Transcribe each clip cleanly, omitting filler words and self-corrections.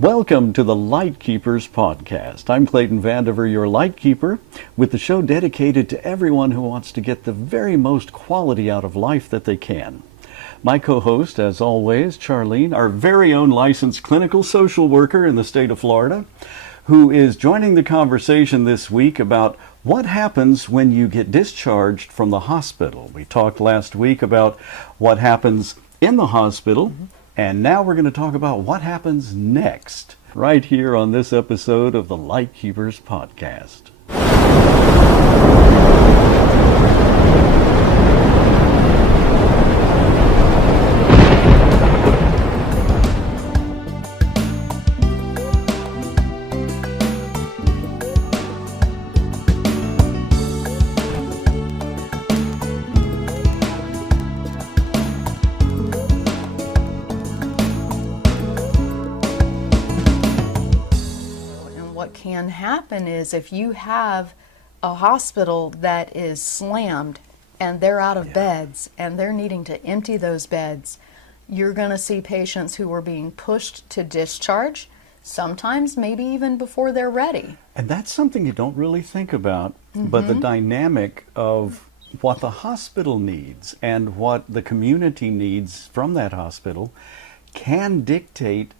Welcome to the Lightkeepers Podcast. I'm Clayton Vandiver, your Lightkeeper, with the show dedicated to everyone who wants to get the very most quality out of life that they can. My co-host, as always, Charlene, our very own licensed clinical social worker in the state of Florida, who is joining the conversation this week about what happens when you get discharged from the hospital. We talked last week about what happens in the hospital, and now we're going to talk about what happens next, right here on this episode of the Lightkeepers Podcast. Can happen is if you have a hospital that is slammed and they're out of beds and they're needing to empty those beds, you're going to see patients who are being pushed to discharge, sometimes maybe even before they're ready. And that's something you don't really think about, but the dynamic of what the hospital needs and what the community needs from that hospital can dictate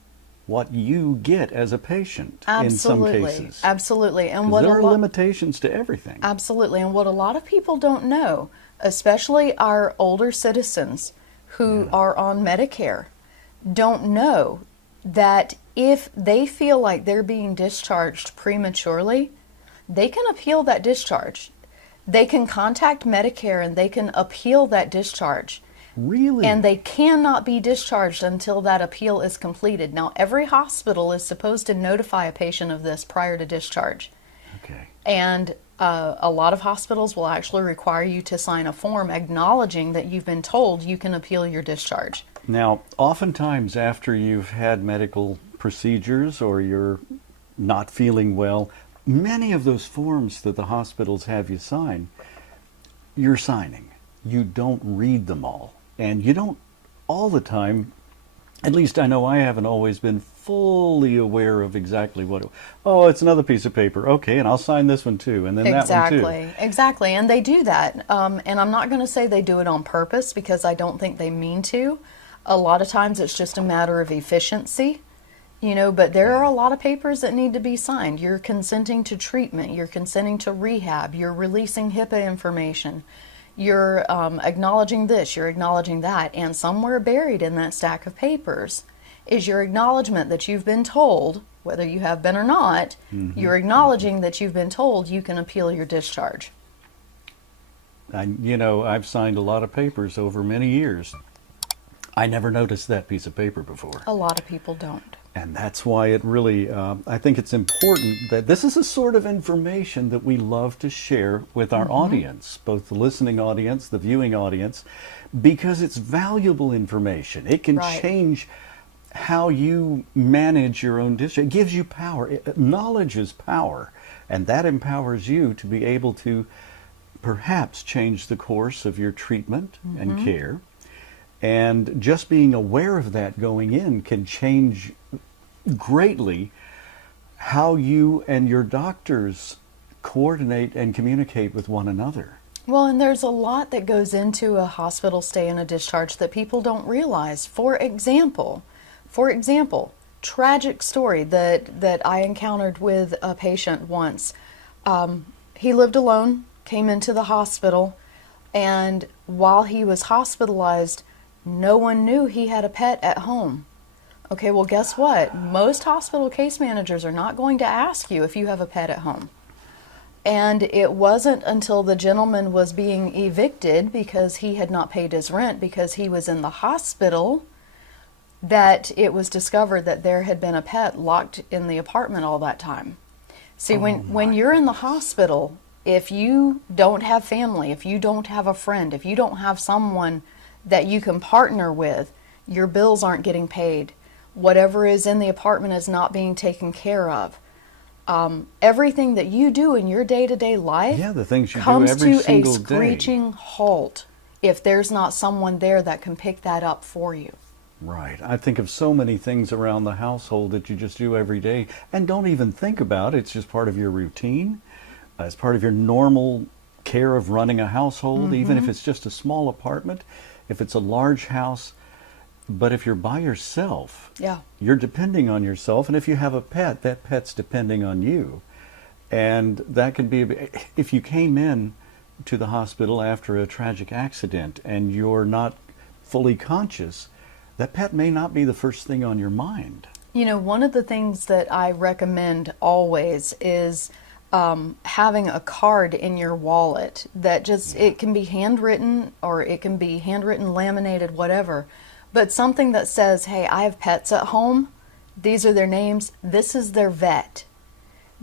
what you get as a patient in some cases. Absolutely. And what there are limitations to everything. Absolutely. And what a lot of people don't know, especially our older citizens who are on Medicare, don't know that if they feel like they're being discharged prematurely, they can appeal that discharge. They can contact Medicare and they can appeal that discharge. Really? And they cannot be discharged until that appeal is completed. Now, every hospital is supposed to notify a patient of this prior to discharge. Okay. And a lot of hospitals will actually require you to sign a form acknowledging that you've been told you can appeal your discharge. Now, oftentimes after you've had medical procedures or you're not feeling well, many of those forms that the hospitals have you sign, you're signing. You don't read them all. And you don't all the time, at least I know I haven't always been fully aware of exactly what it's another piece of paper. Okay, and I'll sign this one too, and then that one too. Exactly, and they do that. And I'm not going to say they do it on purpose because I don't think they mean to. A lot of times it's just a matter of efficiency, but there are a lot of papers that need to be signed. You're consenting to treatment, you're consenting to rehab, you're releasing HIPAA information. You're acknowledging this, you're acknowledging that, and somewhere buried in that stack of papers is your acknowledgement that you've been told, whether you have been or not, you're acknowledging that you've been told you can appeal your discharge. I've signed a lot of papers over many years. I never noticed that piece of paper before. A lot of people don't. And that's why it really, I think it's important that this is a sort of information that we love to share with our audience, both the listening audience, the viewing audience, because it's valuable information. It can change how you manage your own discharge. It gives you power. Knowledge is power, and that empowers you to be able to perhaps change the course of your treatment and care. And just being aware of that going in can change greatly how you and your doctors coordinate and communicate with one another. Well, and there's a lot that goes into a hospital stay and a discharge that people don't realize. For example, tragic story that I encountered with a patient once. He lived alone, came into the hospital, and while he was hospitalized, no one knew he had a pet at home. Okay, well, guess what? Most hospital case managers are not going to ask you if you have a pet at home. And it wasn't until the gentleman was being evicted because he had not paid his rent because he was in the hospital that it was discovered that there had been a pet locked in the apartment all that time. See, when you're in the hospital, if you don't have family, if you don't have a friend, if you don't have someone that you can partner with, your bills aren't getting paid. Whatever is in the apartment is not being taken care of. Everything that you do in your day-to-day life the things you comes do every to a single screeching halt if there's not someone there that can pick that up for you. Right. I think of so many things around the household that you just do every day and don't even think about. It's just part of your routine. It's part of your normal care of running a household, even if it's just a small apartment, if it's a large house. But if you're by yourself, Yeah. you're depending on yourself. And if you have a pet, that pet's depending on you. And that could be, if you came in to the hospital after a tragic accident and you're not fully conscious, that pet may not be the first thing on your mind. You know, one of the things that I recommend always is having a card in your wallet that just, it can be handwritten or it can be handwritten, laminated, whatever, but something that says, hey, I have pets at home. These are their names. This is their vet.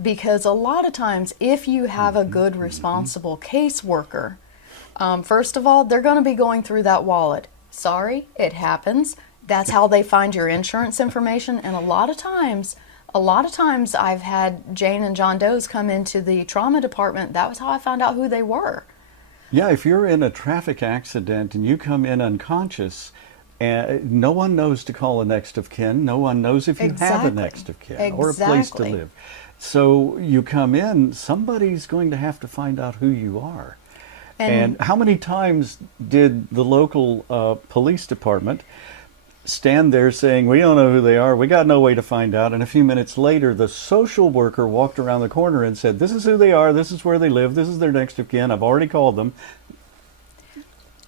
Because a lot of times, if you have a good, responsible caseworker, first of all, they're going to be going through that wallet. Sorry, it happens. That's how they find your insurance information. And a lot of times I've had Jane and John Doe's come into the trauma department. That was how I found out who they were. Yeah, if you're in a traffic accident and you come in unconscious, no one knows to call a next of kin. No one knows if you have a next of kin or a place to live. So you come in, somebody's going to have to find out who you are. And how many times did the local police department stand there saying, we don't know who they are, we got no way to find out, and a few minutes later the social worker walked around the corner and said, this is who they are, this is where they live, this is their next of kin, I've already called them.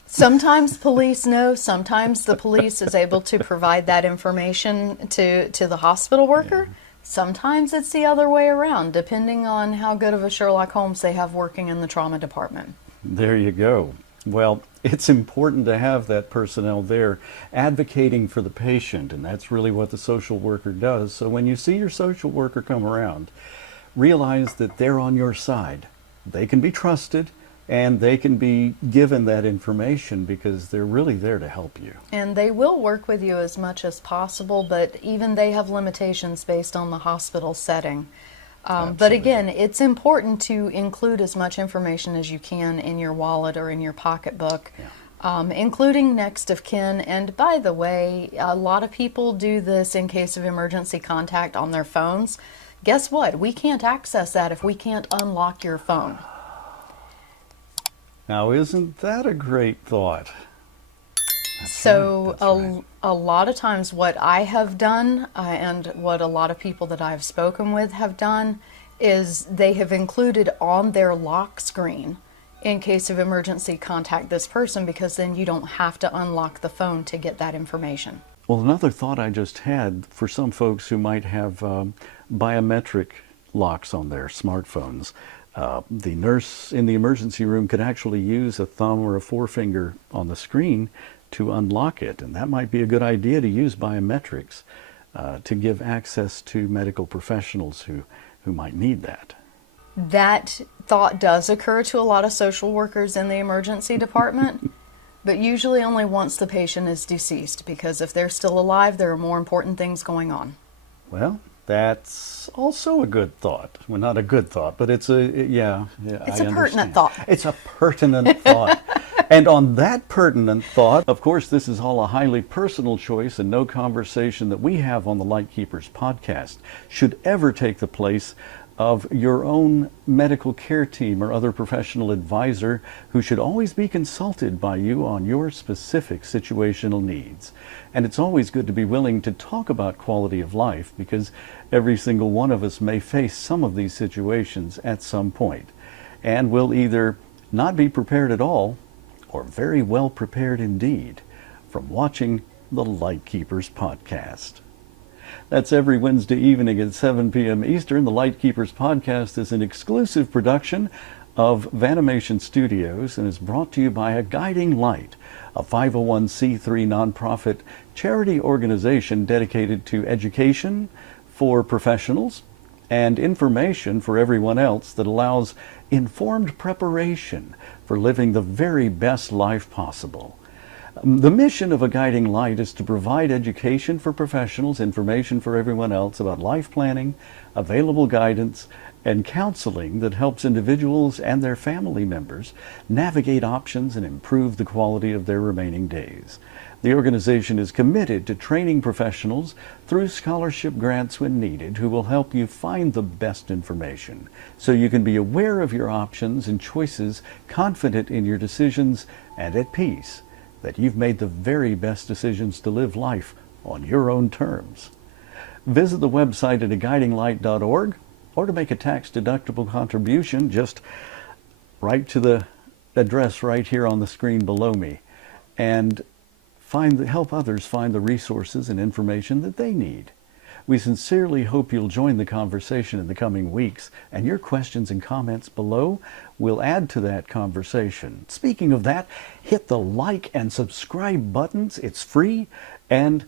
Sometimes police know, sometimes the police is able to provide that information to the hospital worker. Yeah. Sometimes it's the other way around, depending on how good of a Sherlock Holmes they have working in the trauma department. There you go. Well, it's important to have that personnel there advocating for the patient, and that's really what the social worker does. So when you see your social worker come around, realize that they're on your side. They can be trusted, and they can be given that information because they're really there to help you. And they will work with you as much as possible, but even they have limitations based on the hospital setting. But again, it's important to include as much information as you can in your wallet or in your pocketbook, including next of kin. And by the way, a lot of people do this in case of emergency contact on their phones. Guess what? We can't access that if we can't unlock your phone. Now, isn't that a great thought? So a lot of times what I have done and what a lot of people that I've spoken with have done is they have included on their lock screen, in case of emergency, contact this person, because then you don't have to unlock the phone to get that information. Well, another thought I just had for some folks who might have biometric locks on their smartphones, the nurse in the emergency room could actually use a thumb or a forefinger on the screen to unlock it, and that might be a good idea to use biometrics to give access to medical professionals who might need that. That thought does occur to a lot of social workers in the emergency department, but usually only once the patient is deceased, because if they're still alive, there are more important things going on. Well, that's also a good thought. Well, not a good thought, but it's a, It's a pertinent thought. It's a pertinent thought. And on that pertinent thought, of course, this is all a highly personal choice, and no conversation that we have on the Lightkeepers podcast should ever take the place of your own medical care team or other professional advisor, who should always be consulted by you on your specific situational needs. And it's always good to be willing to talk about quality of life, because every single one of us may face some of these situations at some point, and will either not be prepared at all or very well prepared indeed from watching the Lightkeepers podcast. That's every Wednesday evening at 7 p.m. Eastern. The Lightkeepers podcast is an exclusive production of Vanimation Studios and is brought to you by A Guiding Light, a 501c3 nonprofit charity organization dedicated to education for professionals and information for everyone else that allows informed preparation for living the very best life possible. The mission of A Guiding Light is to provide education for professionals, information for everyone else about life planning, available guidance, and counseling that helps individuals and their family members navigate options and improve the quality of their remaining days. The organization is committed to training professionals through scholarship grants when needed who will help you find the best information so you can be aware of your options and choices, confident in your decisions, and at peace that you've made the very best decisions to live life on your own terms. Visit the website at aguidinglight.org, or to make a tax-deductible contribution, just write to the address right here on the screen below me and help others find the resources and information that they need. We sincerely hope you'll join the conversation in the coming weeks, and your questions and comments below will add to that conversation. Speaking of that, hit the like and subscribe buttons. It's free. And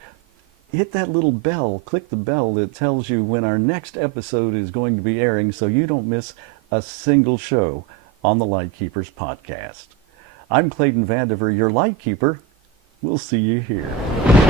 hit that little bell, click the bell that tells you when our next episode is going to be airing so you don't miss a single show on the Lightkeepers Podcast. I'm Clayton Vandiver, your Lightkeeper. We'll see you here.